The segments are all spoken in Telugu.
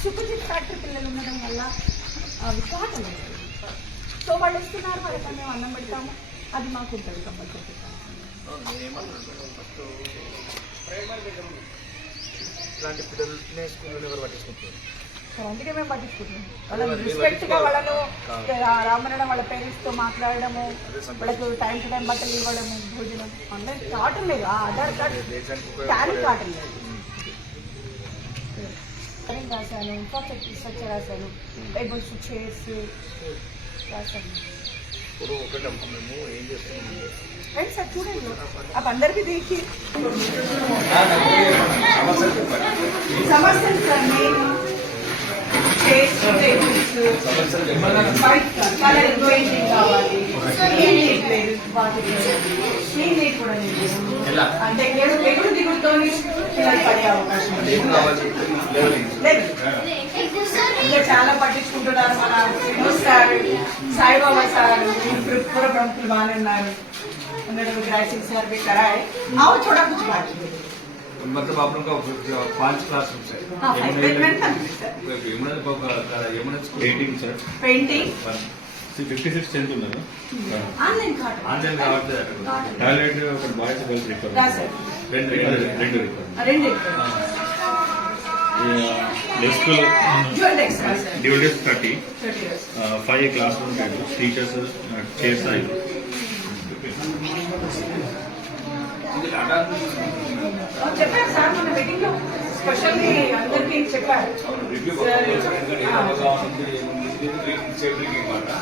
సుఖజిత్ ఫ్యాక్టరీ పిల్లలు ఉండడం వల్ల అవి కాటలు సో వాళ్ళు వస్తున్నారు వాళ్ళకి మేము అన్నం పెడతాము అది మాకు ఉంటుంది కంపల్సరీ ఇలాంటి పిల్లల్ని స్కూల్లో ఎవరు పట్టించుకుంటారు అందుకే మేము పట్టించుకుంటున్నాం వాళ్ళని రెస్పెక్ట్ వాళ్ళను రామనడం వాళ్ళ పేరెంట్స్తో మాట్లాడడము వాళ్ళకు టైం టు టైం బట్టలు ఇవ్వడము భోజనం అందరికి కావటం లేదు ఆ ఆధార్ కార్డు క్యారీ కావటం లేదు డ్రాయింగ్ రాశాను పర్ఫెక్ట్ రీసెర్చ్ రాశాను టేబుల్స్ చైర్స్ రాశాను. సార్ చూడండి. అవి అందరికీ దేకి సమస్యలు సార్ నేను కలర్ పెయింటింగ్ కావాలి ఏం లేదు వాటికి ఏం లేదు కూడా లేదు అంటే నేను ఎగుడు దిగుడుతో పిల్లలు పడే అవకాశం ఉంది. ఏం కావాలి లెవెలింగ్ లేదు ఇంకా చాలా పట్టించుకుంటున్నారు మన వినోద్ సార్ సాయిబాబా సార్ ఇప్పుడు పూర్వ ప్రముఖులు బాగానే ఉన్నారు उन्होंने ग्रेजुएशन सर भी करा है आओ थोड़ा कुछ बाकी है मतलब आप लोग का पांच क्लास रूम्स है हाँ, equipment का भी sir Yamuna Yamuna school eighteen sir painting fifty six tenth ఉన్నారు ఆన్లైన్ కార్డు ఆన్లైన్ కాబట్టి టాయిలెట్ ఒక బాయ్స్ గర్ల్స్ రిక్వైర్ రా సార్ రెండు రెండు రెండు రెండు రిక్వైర్ రెండు desk dual extra sir dual desk thirty thirty years five classroom teachers chairs ఐదు మీటింగ్ లో స్పెషల్లీ అందరికీ చెప్పారు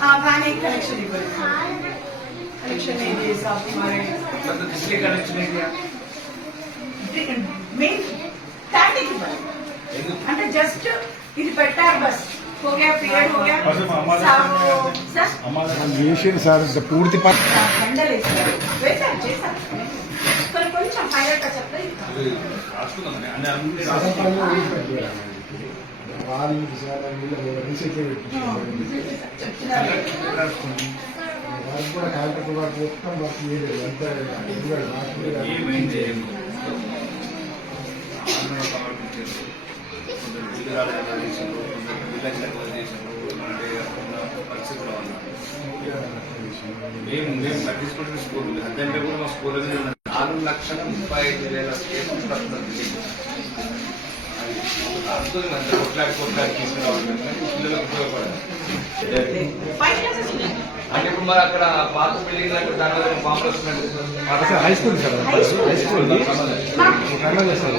సార్ కానీ కనెక్షన్ ఇవ్వలేదు కనెక్షన్ ఏది సాఫ్ हमारे కనెక్షన్ ఏంటి మెయిన్ స్టాటిక్ అంటే జస్ట్ ఇది పెట్టారు బస్ हो गया पीरियड हो गया సాబ్ సార్ చేసింది సార్ ఇంత హైలైట్గా చెప్తే వాళ్ళు రీసెర్చ్ చెప్తున్నారు వాళ్ళు కూడా కాంట్రాక్ట్ వర్క్ మొత్తం వర్క్ చేయలేదు అంతా ఎందుకంటే నాకు కూడా ఏమైంది మేము మేము పట్టించుకుంటున్న స్కూల్ అంతంటే కూడా మా స్కూల్ నాలుగు లక్షల ముప్పై ఐదు వేల స్కేట్ పడుతుంది అర్థం అంత కొట్లాడి కొట్లాడి తీసుకురావాలి కానీ పిల్లలకు ఉపయోగపడాలి ఫైవ్ క్లాసెస్ ఉన్నాయి అంటే ఇప్పుడు మరి అక్కడ పాత బిల్డింగ్ అంటే దాని వల్ల ఫామ్లు వస్తున్నట్టు high school sir high school. High school Kannada sir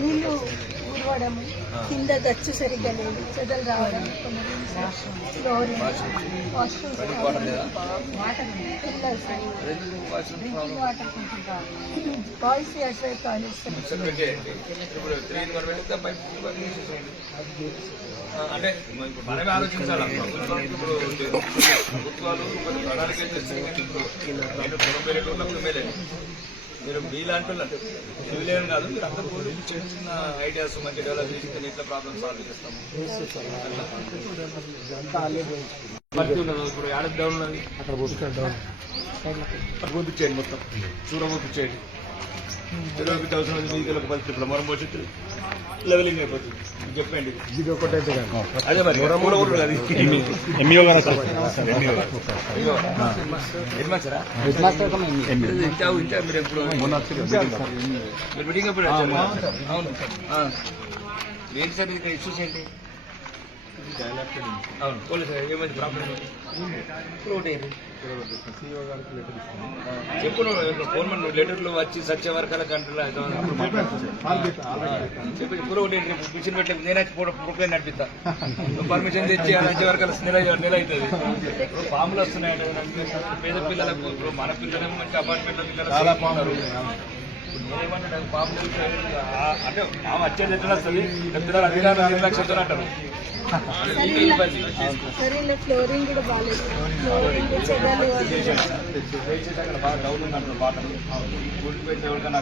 నీళ్ళు ఊడవడము కింద గచ్చు సరిగ్గా లేదు చెదలు రావడం ఫ్లోరింగ్ వాష్రూమ్స్ వాటర్ బాయ్స్? ఇప్పుడు అంటే మనమే ఆలోచించాలి ప్రభుత్వాలు కొన్ని ప్రణాళికలు ఇప్పుడు నేను పొలం మీరు మీలాంటి సివిలియన్ కాదు మీరు అందరూ కూడా చిన్న చిన్న ఐడియాస్ మంచి డెవలప్ చేసి ఇట్లా ప్రాబ్లమ్ సాల్వ్ చేస్తాము. భక్తి ఉండదు ఇప్పుడు ఏడాది డౌన్ ఉన్నది? అక్కడ పోసుకుంటాం అటు పంపించేయండి మొత్తం. పంపించేయండి ఒకటి అవసరం మీకు పరిస్థితి ఇప్పుడు మనం పోతే లెవెలింగ్ అయిపోతుంది. చెప్పండి. ఇది ఒకటైతే కానీ అదే మరి. మూడు ఊర్లు అది ఎంఈఓ గారు సార్ అయ్యో హెడ్ మాస్టరా ఇంకా ఇంకా మీరు ఎప్పుడు? మీరు మీటింగ్ ఎప్పుడు? అవును ఆ. ఏంటి సార్ ఇక్కడ ఇష్యూస్ ఏంటి? అవును. పోలీస్ ఏమైంది? ప్రాబ్లం ఇప్పుడు ఒకటి ఏంటి చెప్పు నువ్వు ఫోన్ మన లెటర్లు వచ్చి సత్య వర్గాల గంటలు చెప్పి ఇప్పుడు ఒకటి? మిషన్ పెట్టలేదు నేనే నడిపిస్తా. నువ్వు పర్మిషన్ తెచ్చి సత్య వర్గాల నెల నెల అవుతుంది. ఇప్పుడు పాములు వస్తున్నాయి పేద పిల్లలకు ఇప్పుడు మన పిల్లలు మంచి అపార్ట్మెంట్ పిల్లలు చాలా అంటే పాము వచ్చేది ఎట్లా వస్తుంది పిల్లలు అధికారులు నిర్లక్ష్యంతో అంటారు ఫ్లోరింగ్ కూడా బాగాలేదు ఫ్లోరింగ్ బాగా డౌన్ ఉందంటారు వాటర్ ఊరికి పోయితే ఎవరికైనా